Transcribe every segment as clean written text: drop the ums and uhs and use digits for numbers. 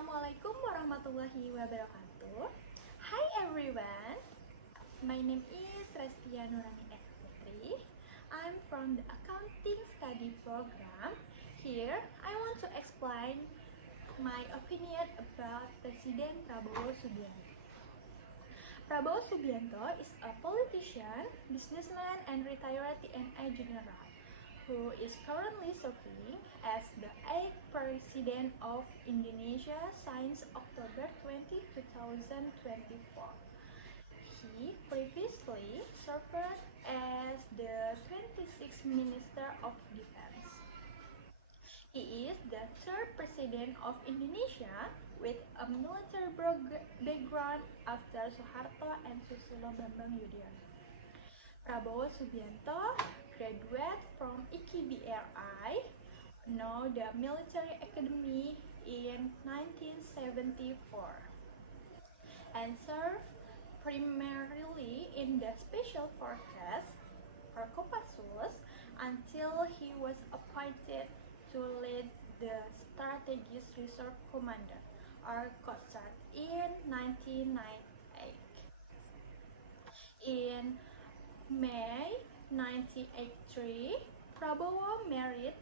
Assalamualaikum warahmatullahi wabarakatuh. Hi everyone, my name is Restia Nurani Putri. I'm from the Accounting Study Program. Here, I want to explain my opinion about President Prabowo Subianto. Prabowo Subianto is a politician, businessman, and retired TNI general who is currently serving as the 8th President of Indonesia since October 20, 2024. He previously served as the 26th Minister of Defense. He is the third President of Indonesia with a military background after Soeharto and Susilo Bambang Yudhoyono. Prabowo Subianto graduated from IKI-BRI, now the military academy, in 1974 and served primarily in the Special Forces or Kopassus until he was appointed to lead the Strategic Reserve Commander or COSAR in 1998. In May 1983, Prabowo married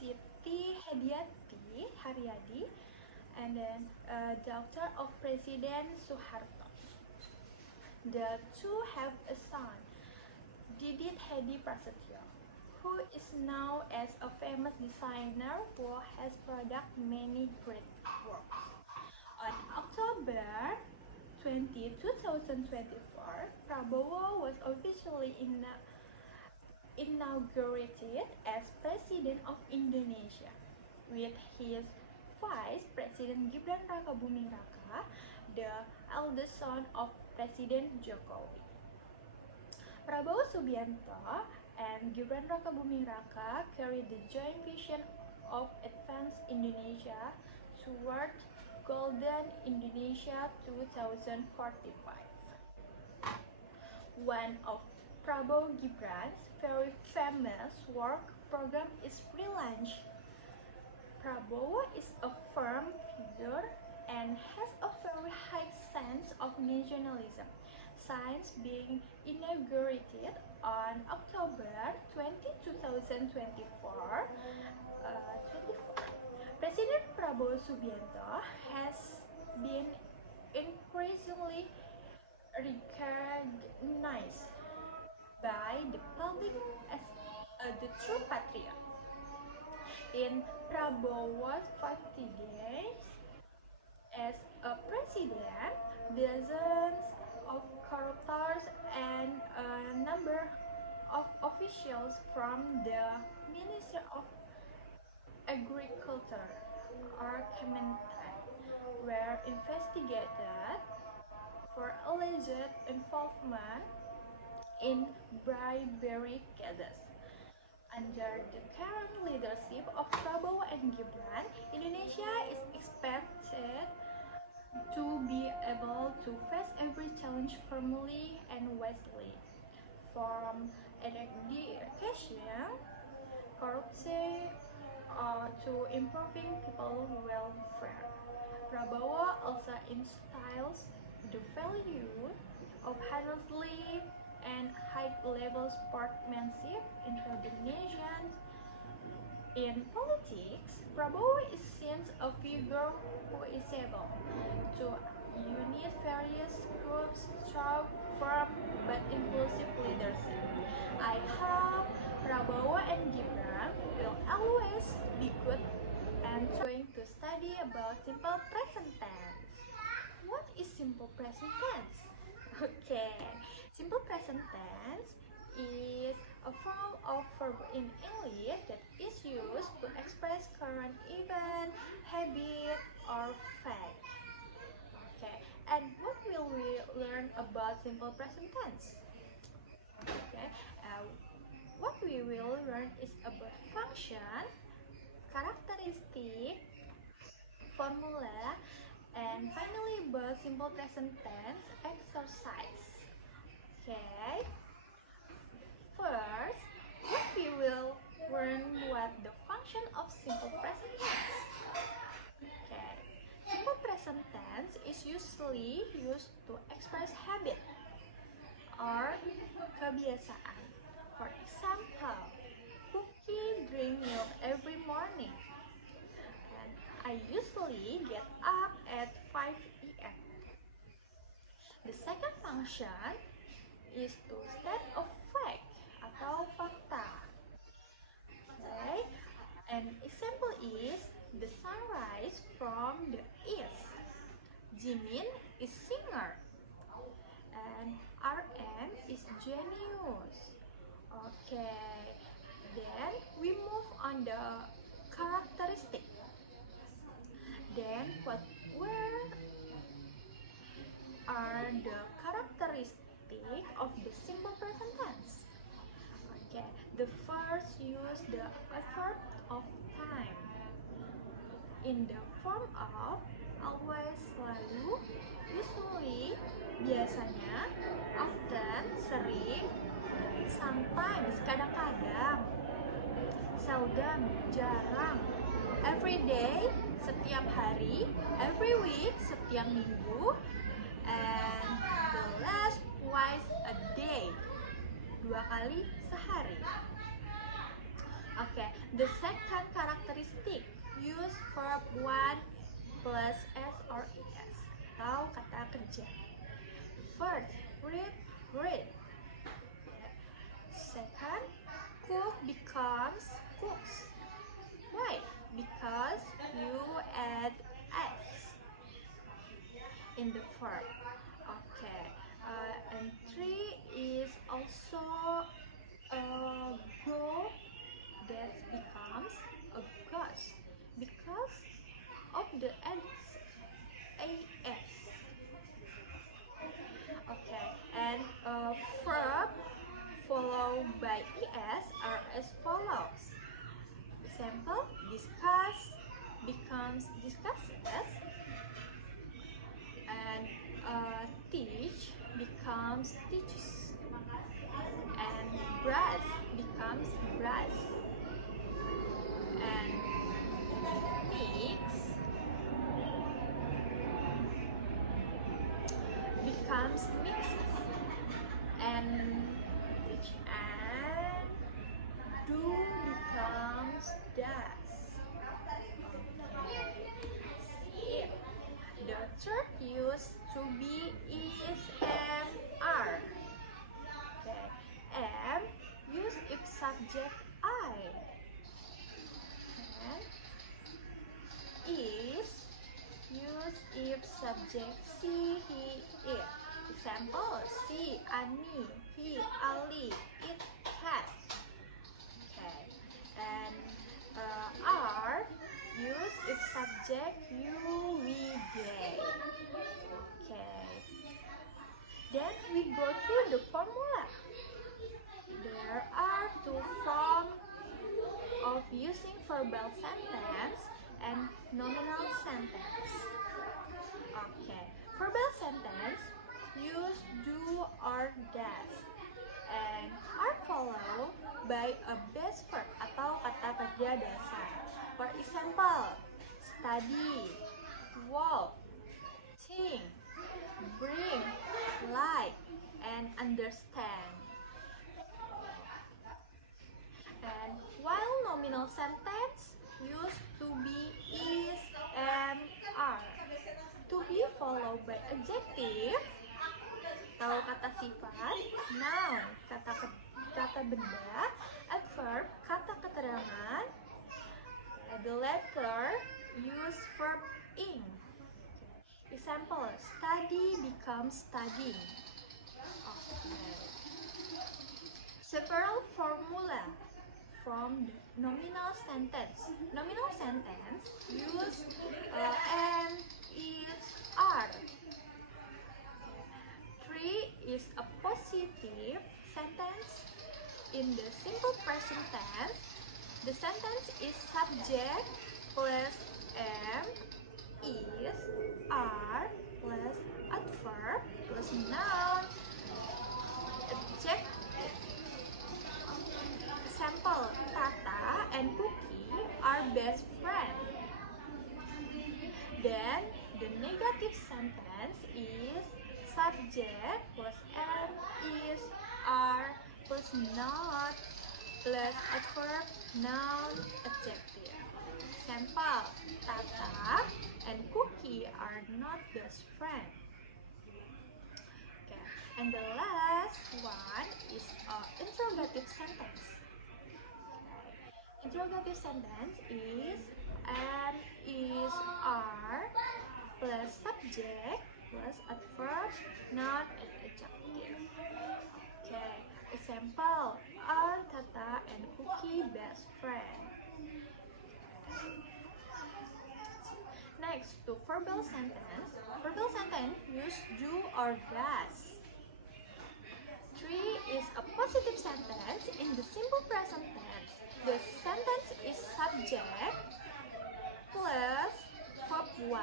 Siti Haryadi, and then a daughter of President Soeharto. The two have a son, Didit Hedi Prasetyo, who is now as a famous designer who has produced many great works. On October 20, 2024, Prabowo was officially inaugurated as President of Indonesia, with his Vice President Gibran Rakabuming Raka, the eldest son of President Jokowi. Prabowo Subianto and Gibran Rakabuming Raka carried the joint vision of advanced Indonesia toward Golden Indonesia 2045. One of Prabowo Gibran's very famous work program is Free Lunch. Prabowo is a firm figure and has a very high sense of nationalism, since being inaugurated on October 20, 2024. President Prabowo Subianto has been increasingly recognized by the public as the true patriot. In Prabowo's 50 days as a president, dozens of corruptors and a number of officials from the Ministry of Agriculture or Kementan were investigated for alleged involvement in bribery cases. Under the current leadership of Prabowo and Gibran, Indonesia is expected to be able to face every challenge firmly and wisely, from eradication, corruption, to improving people's welfare. Prabowo also instills the value of honestly and high-level sportsmanship into the nation. In politics, Prabowo is seen as a figure who is able to unite various groups through firm but inclusive leadership. I hope Prabowo and Gibran will always be good and going to study about simple present tense. What is simple present tense? Okay, simple present tense is a form of verb in English that is used to express current event, habit, or fact. Okay, and what will we learn about simple present tense? Okay, what we will learn is about function, characteristic, formula, and finally about simple present tense exercise. Okay, first, what we will learn what the function of simple present tense. Okay, simple present usually used to express habit or kebiasaan. For example, Cookie drink milk every morning, and I usually get up at 5 a.m. The second function is to state a fact atau fakta. Okay, an example is the sunrise from the east. Jimin is singer, and RM is genius. Okay, then we move on the characteristic. Then where are the characteristic of the simple present tense? Okay, the first use the adverb of time in the form of always, selalu, usually, biasanya, often, sering, sometimes, kadang-kadang, seldom, jarang, every day, setiap hari, every week, setiap minggu, and the last twice a day, 2 kali sehari. Okay, the second characteristic, use verb 1 plus s or es atau kata kerja. First, read. Second, cook becomes cooks. Why? Because you add s in the verb. Okay, and 3 is also go that becomes a ghost because of the as. Okay, and verb followed by es are as follows. Example, discuss becomes discusses, and teach becomes teaches, and brush becomes brush, and mix becomes mixes, and do becomes does. The third use to be is am, are. Okay, am use if subject I, and is use if subject she, he, it. Example, she, Ani, he, Ali, it, cat. Okay, and are use if subject you, we, they. Okay, then we go to the formula. There are 2 forms of using verbal sentence and nominal sentence. Okay, verbal sentence use do or does and are followed by a base verb atau kata kerja dasar. For example, study, walk, think, bring, like, and understand. And while nominal sentence used to be is, am, are. To be followed by adjective atau kata sifat, noun, kata benda, adverb, kata keterangan. The letter use verb ing. Example, study becomes studying. Okay. Several formula from the nominal sentence. Nominal sentence use am, is, are. 3 is a positive sentence. In the simple present tense, the sentence is subject plus am, is, are plus adverb plus noun adjective. Example, Tata and Cookie are best friends. Then the negative sentence is subject plus am, is, are plus not plus a verb, noun, adjective. Example, Tata and Cookie are not best friends. Okay. And the last one is interrogative sentence. Okay. Interrogative sentence is am, is, are plus subject plus adverb, noun, and adjective. Okay. Example, are Tata and Cookie best friends? Next, to verbal sentence. Verbal sentence use do or does. 3 is a positive sentence in the simple present tense. The sentence is subject plus verb 1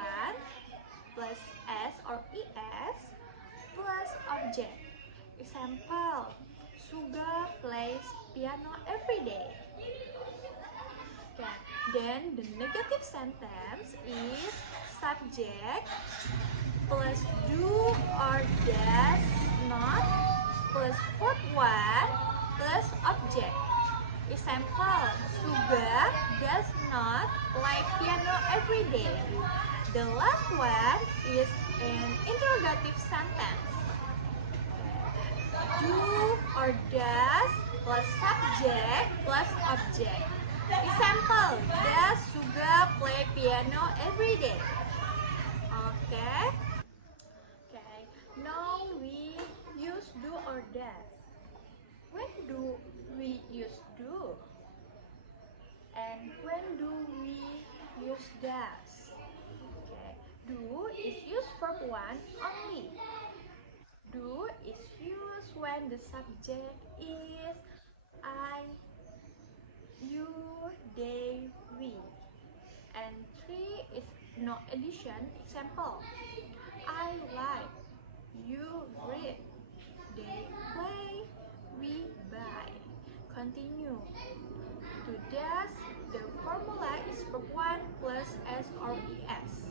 plus s or es plus object. Example, Suga plays piano every day. Okay. Then the negative sentence is subject plus do or does not plus verb 1 plus object. Example, Suga does not play piano every day. The last one is an interrogative sentence. Do or does plus subject plus object. Example, does Suga play piano every day? Okay. Okay. Now we use do or does. When do we use do? And when do we use does? Okay. Do is used for one only. Do is used when the subject is I, you, they, we. And 3 is no addition. Example, I like, you read, they play, we buy. Continue. To does, the formula is verb 1 plus s or es.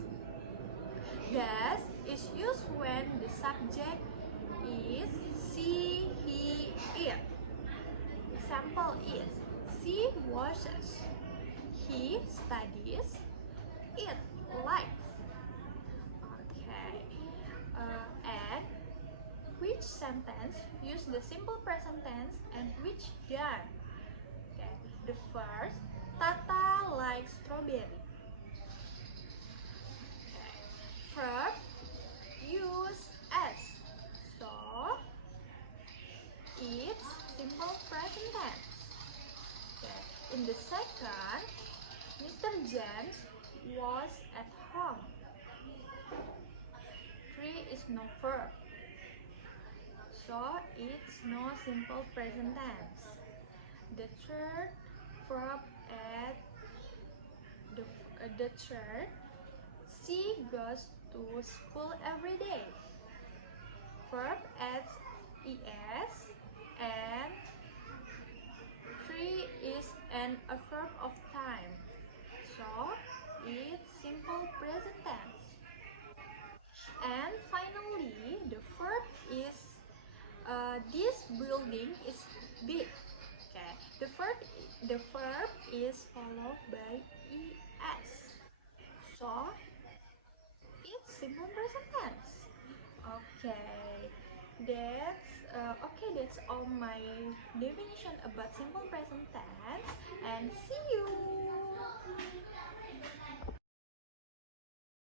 Does is used when the subject is she, he, it. Example is she washes, he studies, it likes. Okay. And which sentence use the simple present tense and which done? Okay. The first, Tata likes strawberry. Okay. Verb use s. So it's simple present tense. Okay. In the second, Mr. James was at home. 3 is no verb. So it's no simple present tense. The third verb at the third, she goes to school every day. Verb adds es and 3 is an adverb of time. So it's simple present tense. And finally, the verb is this building is big. Okay, the verb is followed by es. So it's simple present tense. That's all my definition about simple present tense, and see you.